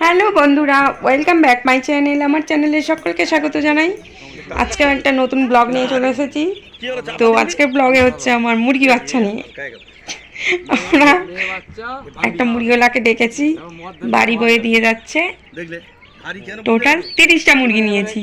Hello বন্ধুরা, welcome back my channel. আমার চ্যানেলে সকলকে স্বাগত জানাই। আজকে একটা নতুন ব্লগ নিয়ে চলে এসেছি। তো আজকের ব্লগে হচ্ছে আমার মুরগি বাচ্চা নিয়ে। আমরা একটা মুরগিওয়ালাকে ডেকেছি, বাড়ি বয়ে দিয়ে যাচ্ছে। টোটাল 30টা মুরগি নিয়েছি।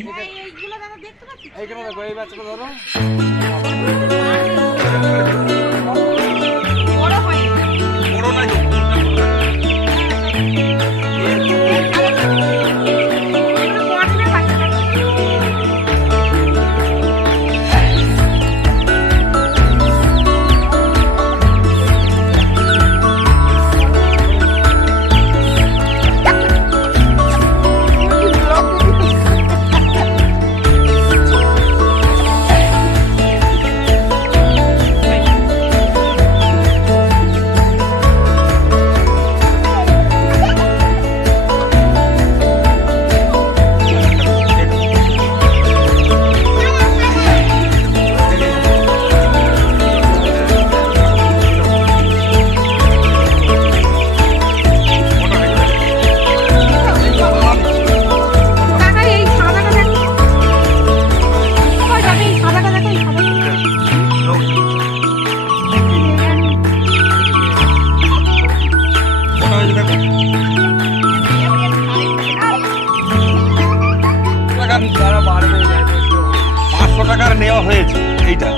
নেওয়া হয়েছে এইটা,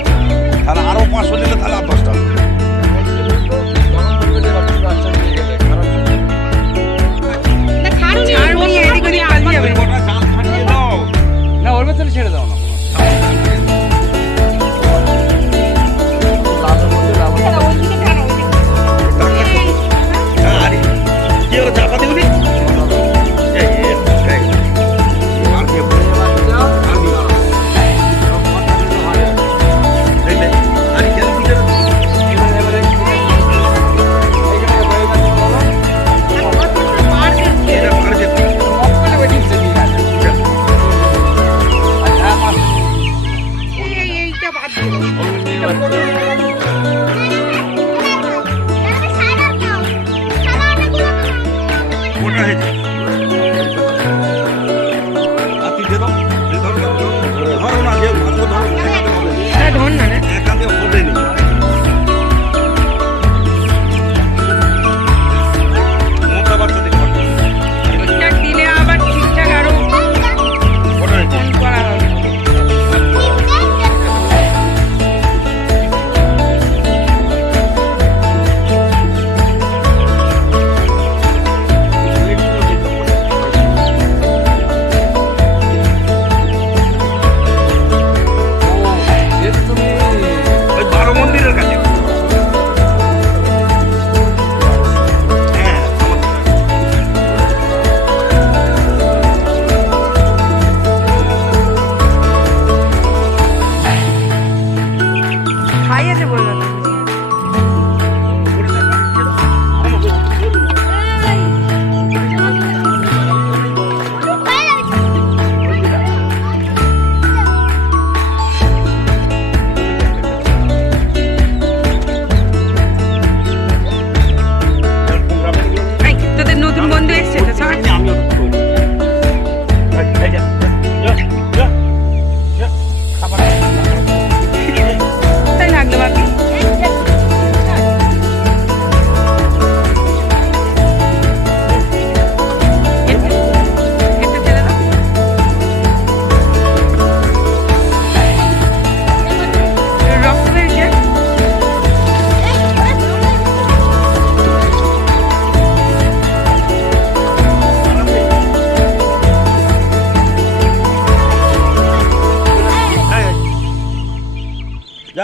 তাহলে আরো 500 নিলে তাহলে আর 10টা না ওর ভেতরে ছেড়ে দাও না। চাপা দিবনি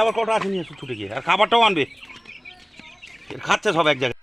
আবার কটা আছে নিয়ে ছুটে গিয়ে আর খাবারটাও আনবে, খাচ্ছে সব এক জায়গায়।